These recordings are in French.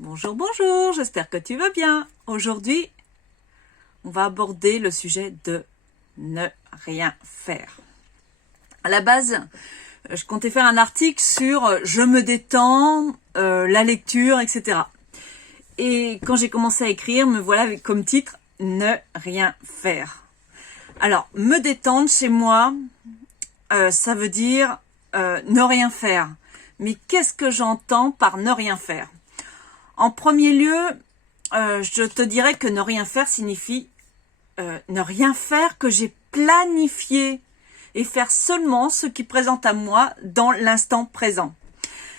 Bonjour, bonjour, j'espère que tu vas bien. Aujourd'hui, on va aborder le sujet de ne rien faire. À la base, je comptais faire un article sur je me détends, la lecture, etc. Et quand j'ai commencé à écrire, me voilà avec comme titre ne rien faire. Alors, me détendre chez moi, ça veut dire ne rien faire. Mais qu'est-ce que j'entends par ne rien faire ? En premier lieu, je te dirais que ne rien faire signifie ne rien faire que j'ai planifié et faire seulement ce qui présente à moi dans l'instant présent.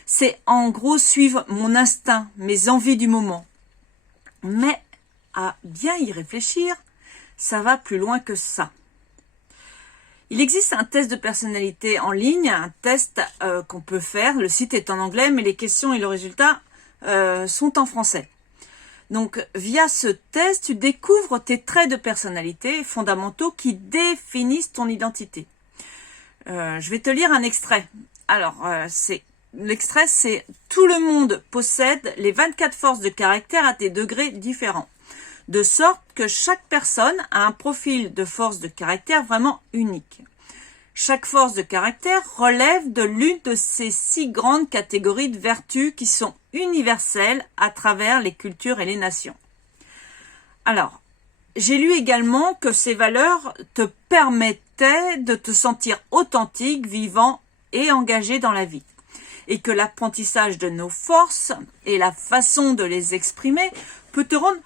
C'est en gros suivre mon instinct, mes envies du moment. Mais à bien y réfléchir, ça va plus loin que ça. Il existe un test de personnalité en ligne, un test qu'on peut faire. Le site est en anglais, mais les questions et le résultat sont en français. Donc, via ce test, tu découvres tes traits de personnalité fondamentaux qui définissent ton identité. Je vais te lire un extrait. Alors, l'extrait, c'est « Tout le monde possède les 24 forces de caractère à des degrés différents, de sorte que chaque personne a un profil de force de caractère vraiment unique. Chaque force de caractère relève de l'une de ces 6 grandes catégories de vertus qui sont universelles à travers les cultures et les nations. » Alors, j'ai lu également que ces valeurs te permettaient de te sentir authentique, vivant et engagé dans la vie. Et que l'apprentissage de nos forces et la façon de les exprimer peut te rendre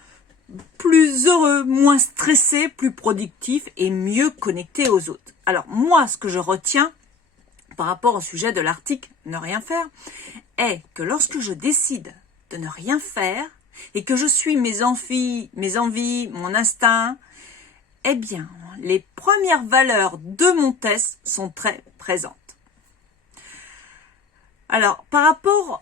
plus heureux, moins stressé, plus productif et mieux connecté aux autres. Alors moi, ce que je retiens par rapport au sujet de l'article « Ne rien faire » est que lorsque je décide de ne rien faire et que je suis mes envies, mon instinct, eh bien, les premières valeurs de mon test sont très présentes. Alors, par rapport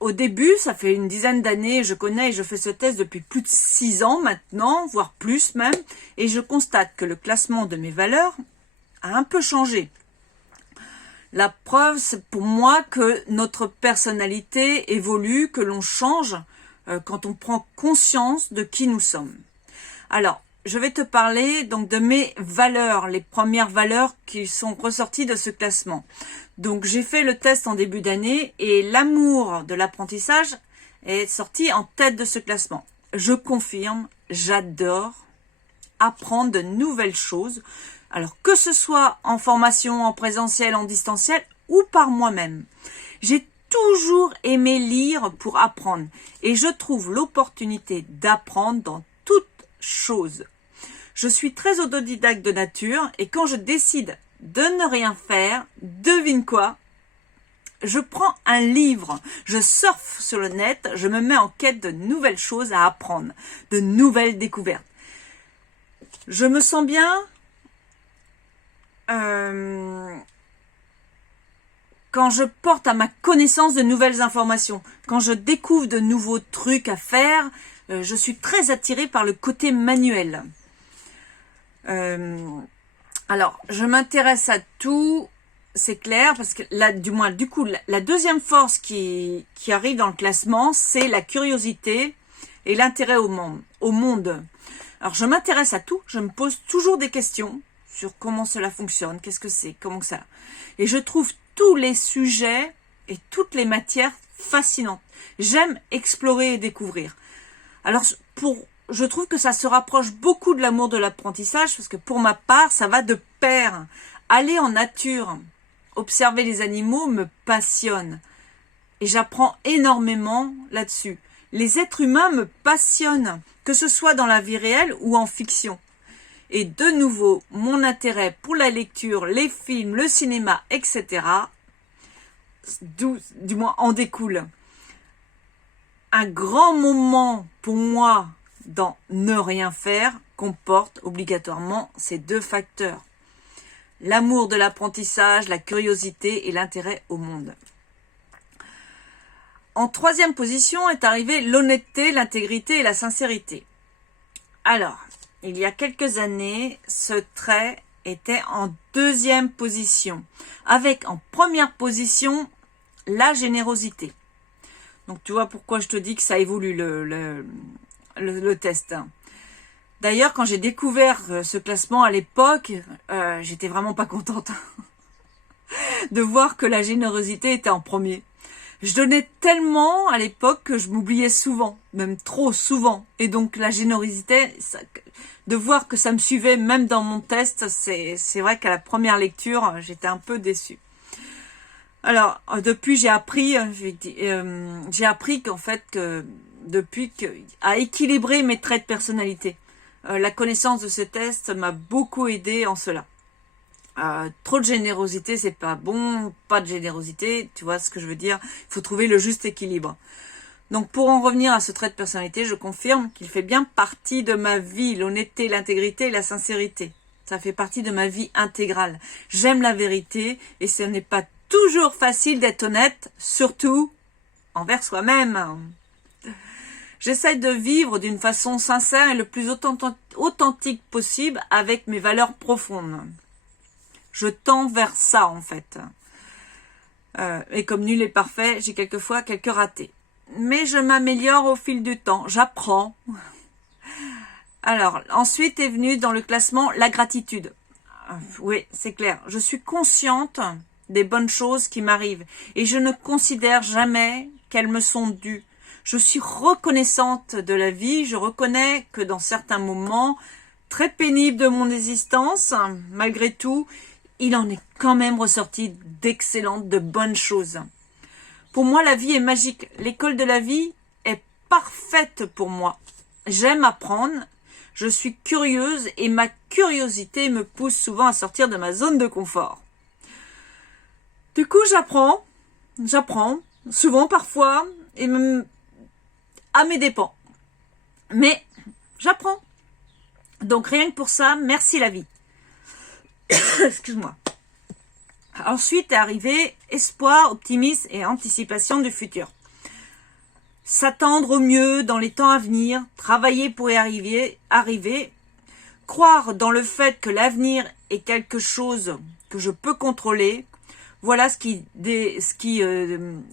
au début, ça fait une dizaine d'années, je connais et je fais ce test depuis plus de 6 ans maintenant, voire plus même, et je constate que le classement de mes valeurs a un peu changé. La preuve, c'est pour moi que notre personnalité évolue, que l'on change quand on prend conscience de qui nous sommes. Alors, je vais te parler donc de mes valeurs, les premières valeurs qui sont ressorties de ce classement. Donc, j'ai fait le test en début d'année et l'amour de l'apprentissage est sorti en tête de ce classement. Je confirme, j'adore apprendre de nouvelles choses. Alors, que ce soit en formation, en présentiel, en distanciel ou par moi-même. J'ai toujours aimé lire pour apprendre et je trouve l'opportunité d'apprendre dans toute chose. Je suis très autodidacte de nature et quand je décide de ne rien faire, devine quoi ? Je prends un livre, je surfe sur le net, je me mets en quête de nouvelles choses à apprendre, de nouvelles découvertes. Je me sens bien quand je porte à ma connaissance de nouvelles informations, quand je découvre de nouveaux trucs à faire, je suis très attirée par le côté manuel. Alors, je m'intéresse à tout, c'est clair, parce que là, du coup, la deuxième force qui arrive dans le classement, c'est la curiosité et l'intérêt au monde. Alors, je m'intéresse à tout, je me pose toujours des questions sur comment cela fonctionne, qu'est-ce que c'est, comment que ça. Et je trouve tous les sujets et toutes les matières fascinantes. J'aime explorer et découvrir. Alors, je trouve que ça se rapproche beaucoup de l'amour de l'apprentissage parce que pour ma part, ça va de pair. Aller en nature, observer les animaux me passionne et j'apprends énormément là-dessus. Les êtres humains me passionnent, que ce soit dans la vie réelle ou en fiction. Et de nouveau, mon intérêt pour la lecture, les films, le cinéma, etc., du moins en découle. Un grand moment pour moi dans ne rien faire comporte obligatoirement ces 2 facteurs. L'amour de l'apprentissage, la curiosité et l'intérêt au monde. En 3e position est arrivée l'honnêteté, l'intégrité et la sincérité. Alors, il y a quelques années, ce trait était en 2e position, avec en première position la générosité. Donc tu vois pourquoi je te dis que ça évolue le test. D'ailleurs, quand j'ai découvert ce classement à l'époque, j'étais vraiment pas contente de voir que la générosité était en premier. Je donnais tellement à l'époque que je m'oubliais souvent, même trop souvent. Et donc la générosité, de voir que ça me suivait même dans mon test, c'est vrai qu'à la première lecture, j'étais un peu déçue. Alors, depuis, j'ai appris qu'en fait, à équilibrer mes traits de personnalité. La connaissance de ce test m'a beaucoup aidé en cela. Trop de générosité, c'est pas bon. Pas de générosité, tu vois ce que je veux dire. Il faut trouver le juste équilibre. Donc, pour en revenir à ce trait de personnalité, je confirme qu'il fait bien partie de ma vie, l'honnêteté, l'intégrité et la sincérité. Ça fait partie de ma vie intégrale. J'aime la vérité et ce n'est pas toujours facile d'être honnête, surtout envers soi-même. J'essaye de vivre d'une façon sincère et le plus authentique possible avec mes valeurs profondes. Je tends vers ça en fait. Et comme nul est parfait, j'ai quelquefois quelques ratés. Mais je m'améliore au fil du temps, j'apprends. Alors, ensuite est venu dans le classement la gratitude. Oui, c'est clair. Je suis consciente des bonnes choses qui m'arrivent et je ne considère jamais qu'elles me sont dues. Je suis reconnaissante de la vie, je reconnais que dans certains moments très pénibles de mon existence, malgré tout, il en est quand même ressorti d'excellentes, de bonnes choses. Pour moi, la vie est magique. L'école de la vie est parfaite pour moi. J'aime apprendre, je suis curieuse et ma curiosité me pousse souvent à sortir de ma zone de confort. Du coup, j'apprends, souvent, parfois, et même à mes dépens. Mais j'apprends. Donc rien que pour ça, merci la vie. Excuse-moi. Ensuite est arrivé espoir, optimisme et anticipation du futur. S'attendre au mieux dans les temps à venir, travailler pour y arriver, croire dans le fait que l'avenir est quelque chose que je peux contrôler. Voilà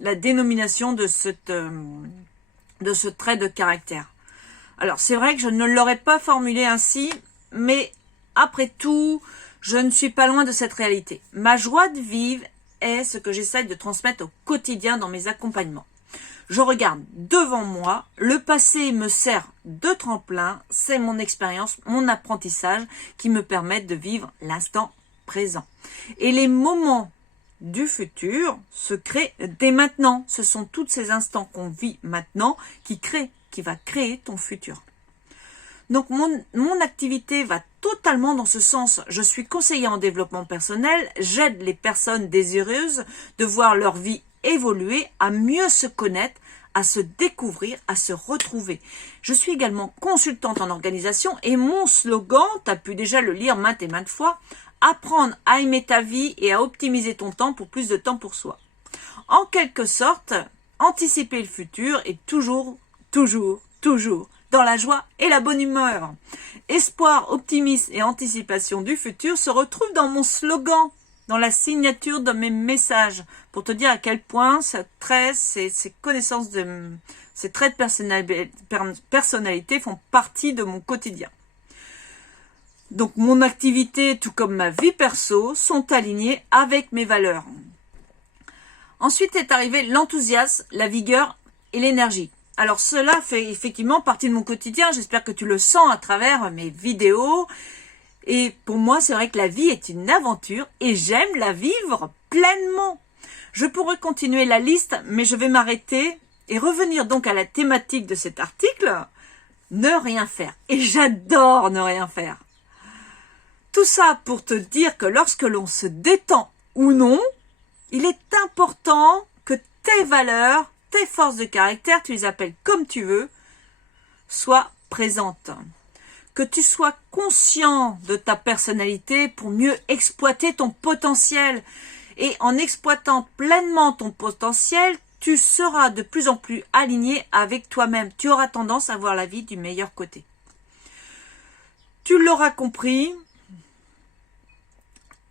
la dénomination de ce trait de caractère. Alors c'est vrai que je ne l'aurais pas formulé ainsi, mais après tout, je ne suis pas loin de cette réalité. Ma joie de vivre est ce que j'essaye de transmettre au quotidien dans mes accompagnements. Je regarde devant moi, le passé me sert de tremplin, c'est mon expérience, mon apprentissage qui me permettent de vivre l'instant présent. Et les moments du futur se créent dès maintenant. Ce sont tous ces instants qu'on vit maintenant qui va créer ton futur. Donc mon activité va totalement dans ce sens. Je suis conseillère en développement personnel, j'aide les personnes désireuses de voir leur vie évoluer, à mieux se connaître, à se découvrir, à se retrouver. Je suis également consultante en organisation et mon slogan, tu as pu déjà le lire maintes et maintes fois, apprendre à aimer ta vie et à optimiser ton temps pour plus de temps pour soi. En quelque sorte, anticiper le futur est toujours dans la joie et la bonne humeur. Espoir, optimisme et anticipation du futur se retrouvent dans mon slogan, dans la signature de mes messages, pour te dire à quel point ces traits de personnalité font partie de mon quotidien. Donc mon activité, tout comme ma vie perso, sont alignés avec mes valeurs. Ensuite est arrivé l'enthousiasme, la vigueur et l'énergie. Alors cela fait effectivement partie de mon quotidien, j'espère que tu le sens à travers mes vidéos. Et pour moi, c'est vrai que la vie est une aventure et j'aime la vivre pleinement. Je pourrais continuer la liste, mais je vais m'arrêter et revenir donc à la thématique de cet article, ne rien faire. Et j'adore ne rien faire. Tout ça pour te dire que lorsque l'on se détend ou non, il est important que tes valeurs, tes forces de caractère, tu les appelles comme tu veux, soient présentes. Que tu sois conscient de ta personnalité pour mieux exploiter ton potentiel. Et en exploitant pleinement ton potentiel, tu seras de plus en plus aligné avec toi-même. Tu auras tendance à voir la vie du meilleur côté. Tu l'auras compris,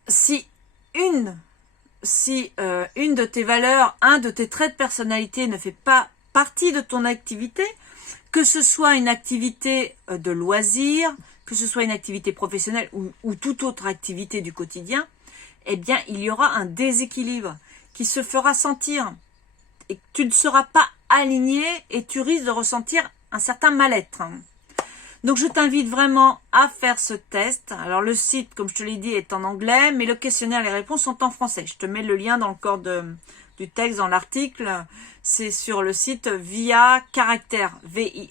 si une de tes valeurs, un de tes traits de personnalité ne fait pas partie de ton activité, que ce soit une activité de loisir, que ce soit une activité professionnelle ou toute autre activité du quotidien, eh bien, il y aura un déséquilibre qui se fera sentir et tu ne seras pas aligné et tu risques de ressentir un certain mal-être. Donc, je t'invite vraiment à faire ce test. Alors, le site, comme je te l'ai dit, est en anglais, mais le questionnaire, les réponses sont en français. Je te mets le lien dans le corps du texte, dans l'article. C'est sur le site via caractère, V-I-A-C-H-A-R-A-T-E-R.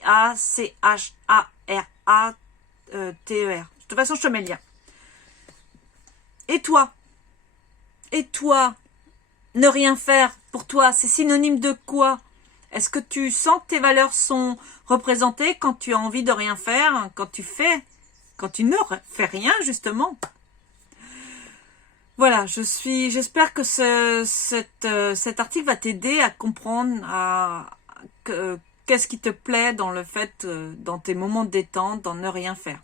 De toute façon, je te mets le lien. Et toi, ne rien faire pour toi, c'est synonyme de quoi? Est-ce que tu sens que tes valeurs sont représentées quand tu as envie de rien faire, quand tu ne fais rien, justement? Voilà, j'espère que cet article va t'aider à comprendre qu'est-ce qui te plaît dans le fait, dans tes moments de détente, dans ne rien faire.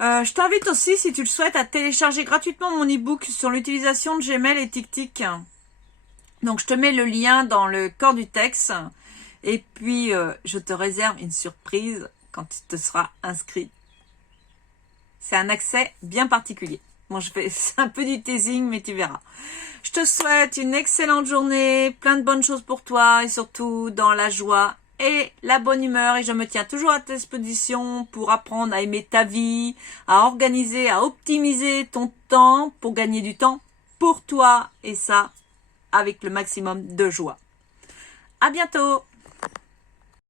Je t'invite aussi, si tu le souhaites, à télécharger gratuitement mon e-book sur l'utilisation de Gmail et TickTick. Donc, je te mets le lien dans le corps du texte. Et puis, je te réserve une surprise quand tu te seras inscrit. C'est un accès bien particulier. Bon, c'est un peu du teasing, mais tu verras. Je te souhaite une excellente journée, plein de bonnes choses pour toi et surtout dans la joie et la bonne humeur. Et je me tiens toujours à ta disposition pour apprendre à aimer ta vie, à organiser, à optimiser ton temps pour gagner du temps pour toi et ça avec le maximum de joie. À bientôt!